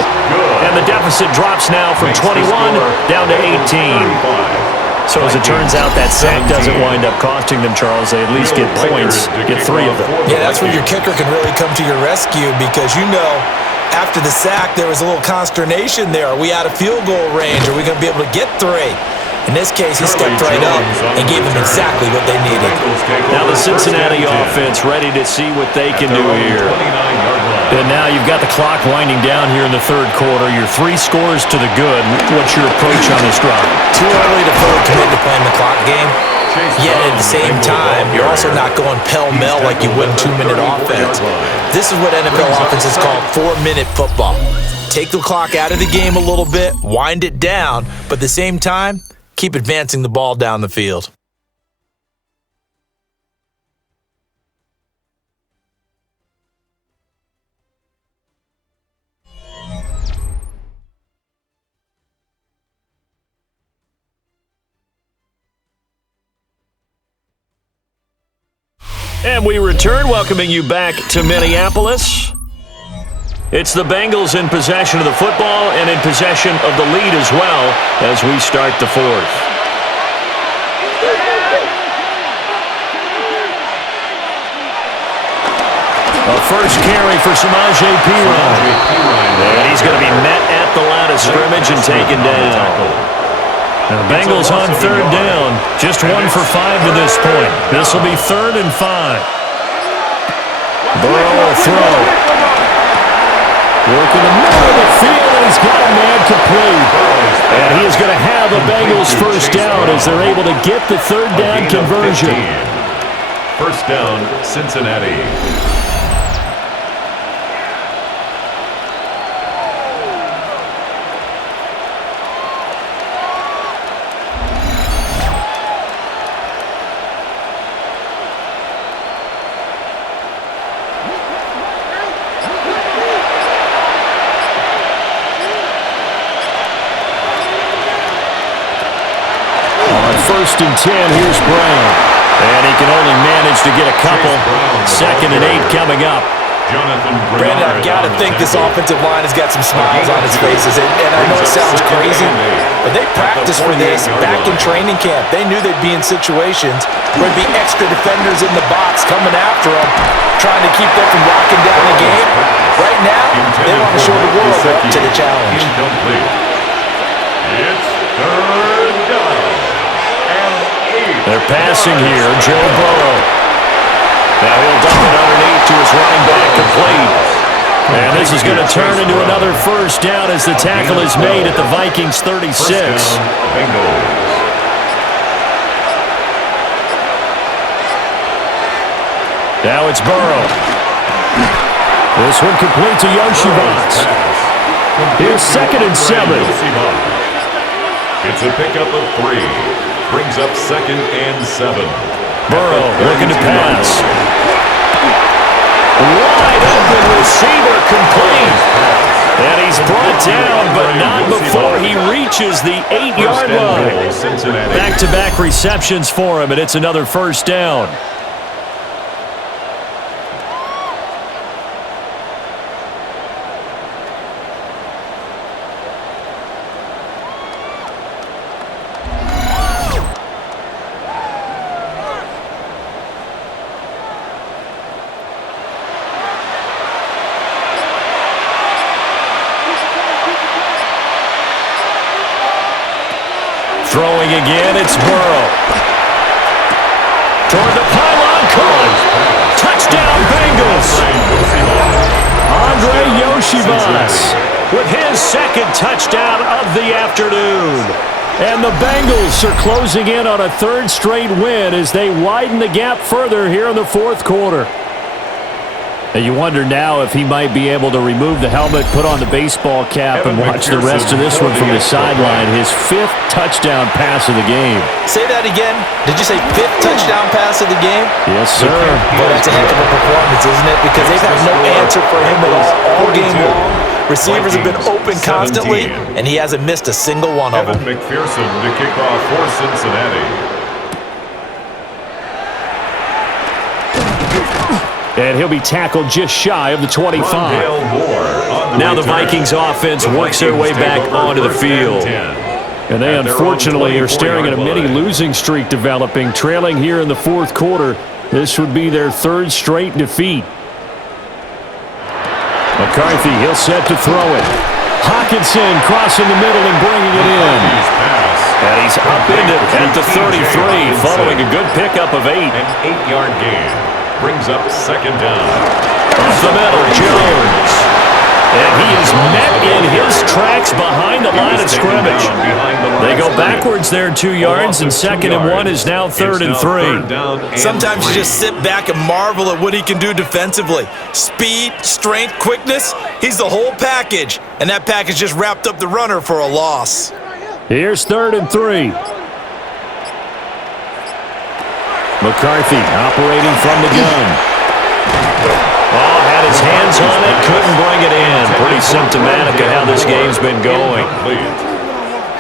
And the deficit drops now from 21 down to 18. So as it turns out, that sack doesn't wind up costing them, Charles. They at least get points, get 3 of them. Yeah, that's where your kicker can really come to your rescue because, after the sack, there was a little consternation there. Are we out of field goal range? Are we going to be able to get 3? In this case, he stepped right up and gave them exactly what they needed. Now the Cincinnati offense ready to see what they can do here. And now you've got the clock winding down here in the third quarter. You're 3 scores to the good. What's your approach on this drive? Too early to fully commit to playing the clock game. Yet at the same time, you're also not going pell-mell like you would in 2-minute offense. This is what NFL offenses call 4-minute football. Take the clock out of the game a little bit, wind it down, but at the same time, keep advancing the ball down the field. And we return, welcoming you back to Minneapolis. It's the Bengals in possession of the football and in possession of the lead as well as we start the fourth. A first carry for Samaje Perine. And he's going to be met at the line of scrimmage and taken down. Now, the Bengals on third down, just 1 for 5 to this point. This will be 3rd and 5. Burrow will throw. Working the middle of the field, and he's got a man complete. And he is going to have the Bengals first down as they're able to get the third down conversion. First down, Cincinnati. First and 10, here's Brown. And he can only manage to get a couple. 2nd and 8 coming up. Brandon, I've got to think this offensive line has got some smiles on its faces. And I know it sounds crazy, but they practiced for this back in training camp. They knew they'd be in situations where there'd be extra defenders in the box coming after them, trying to keep them from locking down the game. Right now, they want to show the world up to the challenge. It's 3rd down. They're passing here, Joe Burrow. Now he'll dump it underneath to his running back, complete. And this is going to turn into another first down as the tackle is made at the Vikings 36. Now it's Burrow. This one complete to Yoshivas. Here's 2nd and 7. It's a pickup of 3. Brings up 2nd and 7. Burrow looking to pass. Wide open receiver, complete. And he's brought down, but not before he reaches the 8-yard line. Back-to-back receptions for him, and it's another first down. Throwing again, it's Burrow. Toward the pylon, caught. Touchdown, Bengals. Andre Yoshivas with his 2nd touchdown of the afternoon. And the Bengals are closing in on a 3rd straight win as they widen the gap further here in the 4th quarter. And you wonder now if he might be able to remove the helmet, put on the baseball cap, and watch the rest of this one from the sideline. His 5th touchdown pass of the game. Say that again. Did you say 5th touchdown pass of the game? Yes, sir. Well, that's a heck of a performance, isn't it? Because they've had no answer for him at all game long. Receivers have been open constantly, and he hasn't missed a single one of them. McPherson to kick off for Cincinnati. And he'll be tackled just shy of the 25. Rondale Moore on Now the Vikings offense works their way back onto the field. And they unfortunately are staring at a mini losing streak developing, trailing here in the fourth quarter. This would be their third straight defeat. McCarthy, he'll set to throw it. Hawkinson crossing the middle and bringing it in. And he's upended at the 33 following a good pickup of 8. An 8-yard gain brings up second down. Up the middle, Jones. And he is met in his tracks behind the line of scrimmage. They go backwards there 2 yards, and 2nd and 1 is now 3rd and 3. Sometimes you just sit back and marvel at what he can do defensively. Speed, strength, quickness, he's the whole package. And that package just wrapped up the runner for a loss. Here's 3rd and 3. McCarthy operating from the gun. Oh, had his hands on it, couldn't bring it in. Pretty symptomatic of how this game's been going.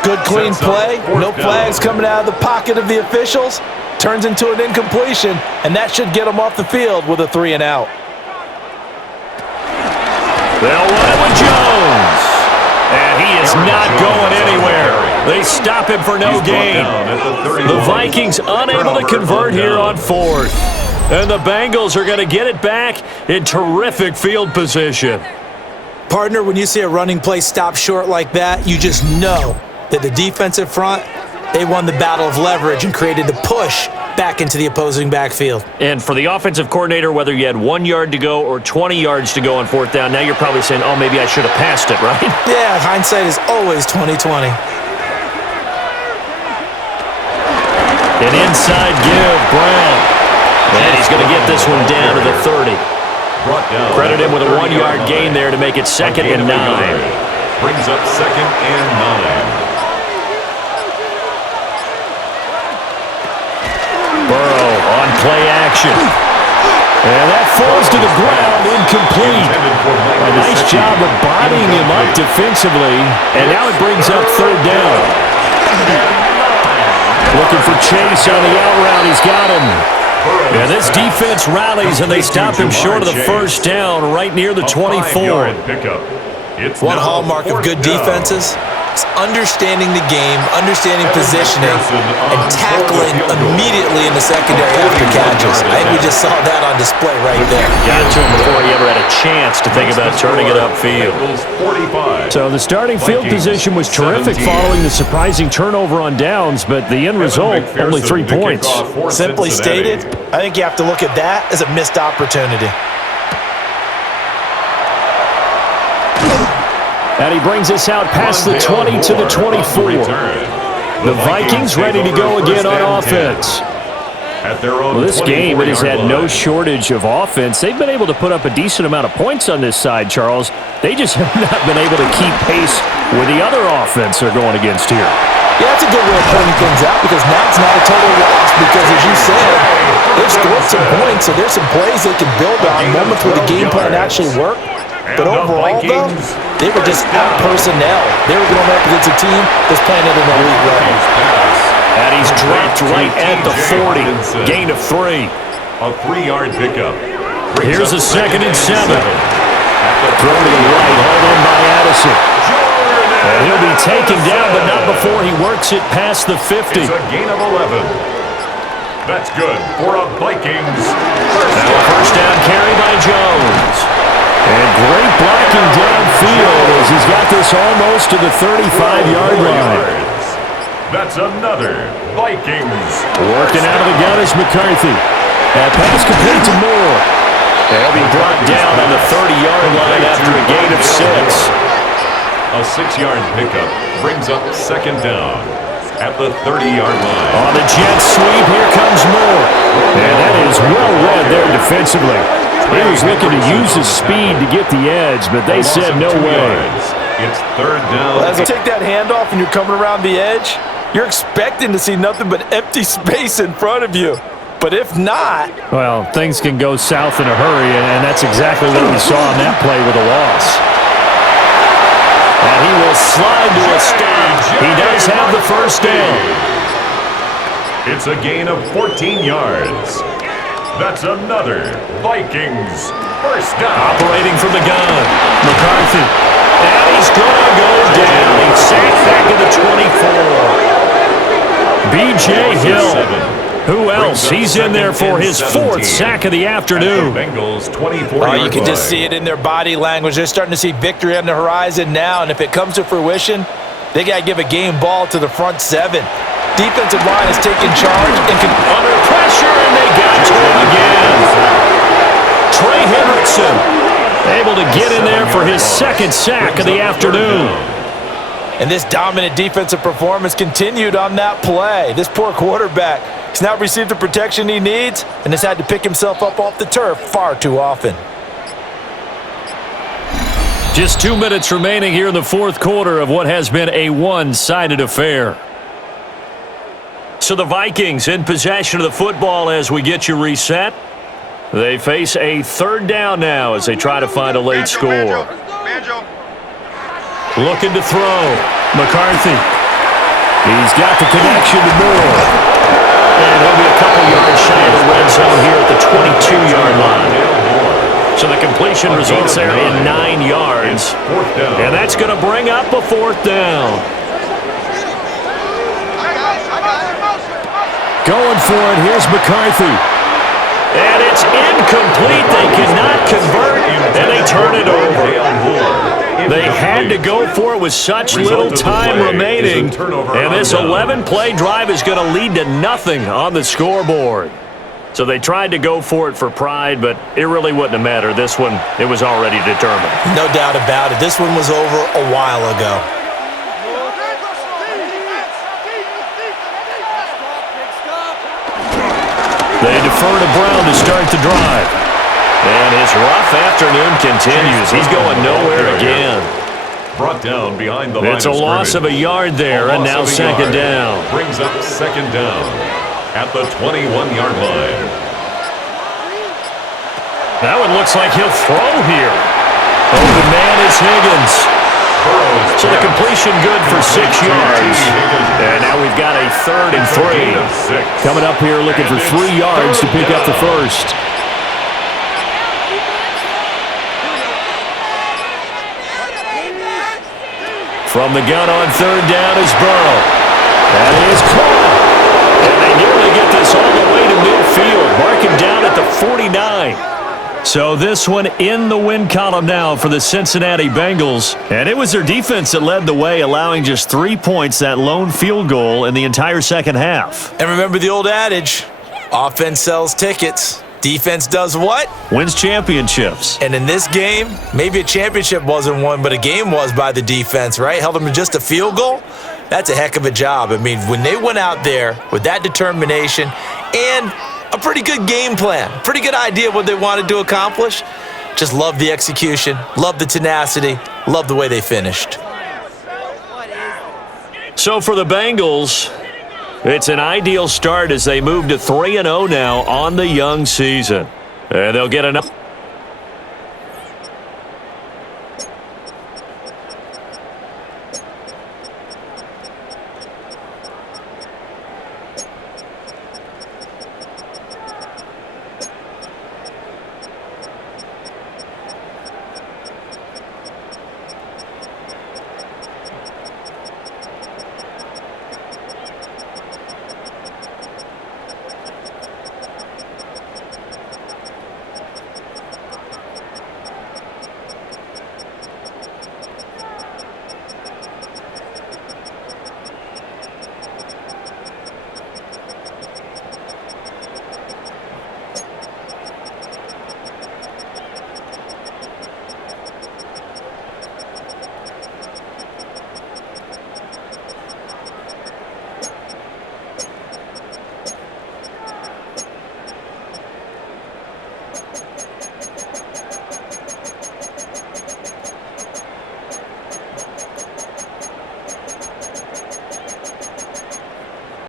Good clean play, no flags coming out of the pocket of the officials. Turns into an incompletion, and that should get him off the field with a 3 and out. They'll run it with Jones. And he is not going anywhere. They stop him for no gain. The Vikings unable to convert here on 4th. And the Bengals are going to get it back in terrific field position. Partner, when you see a running play stop short like that, you just know that the defensive front, they won the battle of leverage and created the push back into the opposing backfield. And for the offensive coordinator, whether you had 1 yard to go or 20 yards to go on 4th down, now you're probably saying, oh, maybe I should have passed it, right? Yeah, hindsight is always 20/20. An inside give, Brown. And he's going to get this one down to the 30. Credit him with a 1 yard gain there to make it 2nd and 9. Brings up 2nd and 9. Burrow on play action. And that falls to the ground, incomplete. A nice job of bodying him up defensively. And now it brings up 3rd down. Looking for Chase on the out route. He's got him. And this defense rallies, and they stop him short of the 1st down right near the 24. One hallmark of good defenses is understanding the game, understanding positioning, and tackling immediately in the secondary after catches. I think we just saw that on display right there. Got to him before he ever had a chance to think about turning it upfield. So the starting field position was terrific following the surprising turnover on downs, but the end result, only 3 points. Simply stated, I think you have to look at that as a missed opportunity. And he brings us out past the 20 to the 24. The Vikings ready to go again on offense. Well, this game, it has had no shortage of offense. They've been able to put up a decent amount of points on this side, Charles. They just have not been able to keep pace with the other offense they're going against here. Yeah, that's a good way of pointing things out because now it's not a total loss because, as you said, they've scored some points, so there's some plays they can build on, moments where the game plan actually worked. But overall, though, they were just out personnel. They were going up against a team that's playing at an elite level. And he's dropped right at the 40. Gain of 3. A 3-yard pickup. Here's a 2nd and 7. Throw to the right, hauled in by Addison. And he'll be taken down, but not before he works it past the 50. It's a gain of 11. That's good for a Vikings. Now a 1st down carry by Jones. And great blocking downfield as he's got this almost to the 35-yard line. That's another Vikings. Working out of the gun is McCarthy. That pass complete to Moore. They'll be brought down on the 30-yard line after a gain of 6. A 6-yard pickup brings up 2nd down at the 30-yard line. On the jet sweep, here comes Moore. And that is well read there defensively. He was looking to use his speed to get the edge, but they said no way. It's 3rd down. Well, as you take that handoff and you're coming around the edge, you're expecting to see nothing but empty space in front of you. But if not... Well, things can go south in a hurry, and that's exactly what we saw on that play with a loss. And he will slide to a stop. He does have the 1st down. It's a gain of 14 yards. That's another Vikings First down. Operating from the gun, McCarthy. And he's going to go down. He's sacked back at the 24. B.J. Hill. Who else? He's in there for his 4th sack of the afternoon. Bengals 24. You can just see it in their body language. They're starting to see victory on the horizon now, and if it comes to fruition, they got to give a game ball to the front 7. Defensive line is taking charge and under pressure, and they got to him again. Trey Hendrickson able to get in there for his 2nd sack of the afternoon. And this dominant defensive performance continued on that play. This poor quarterback has not received the protection he needs and has had to pick himself up off the turf far too often. Just 2 minutes remaining here in the 4th quarter of what has been a one-sided affair. So the Vikings in possession of the football as we get you reset. They face a 3rd down now as they try to find a late score. Looking to throw. McCarthy. He's got the connection to Moore. And he'll be a couple yards shy of the red zone here at the 22-yard line. So the completion results there in 9 yards. And that's going to bring up a 4th down. Going for it. Here's McCarthy. And it's incomplete. They cannot convert, and they turn it over. They had to go for it with such little time remaining, and this 11-play drive is going to lead to nothing on the scoreboard. So they tried to go for it for pride, but it really wouldn't have mattered. This one, it was already determined. No doubt about it. This one was over a while ago. They defer to Brown to start the drive. And his rough afternoon continues. He's going nowhere again. Brought down behind the line. It's a loss of a yard there, and now 2nd down. Brings up 2nd down at the 21-yard line. That one looks like he'll throw here. Open man is Higgins. So the completion good for 6 yards. And now we've got a 3rd and 3. Coming up here looking for 3 yards to pick up the first. From the gun on 3rd down is Burrow. That is caught. And they nearly get this all the way to midfield. Marking down at the 49. So this one in the win column now for the Cincinnati Bengals. And it was their defense that led the way, allowing just 3 points, that lone field goal in the entire 2nd half. And remember the old adage, offense sells tickets. Defense does what? Wins championships. And in this game, maybe a championship wasn't won, but a game was by the defense, right? Held them to just a field goal. That's a heck of a job. I mean, when they went out there with that determination and a pretty good game plan, pretty good idea what they wanted to accomplish, just love the execution, love the tenacity, love the way they finished. So for the Bengals, it's an ideal start as they move to 3-0 now on the young season. And they'll get enough.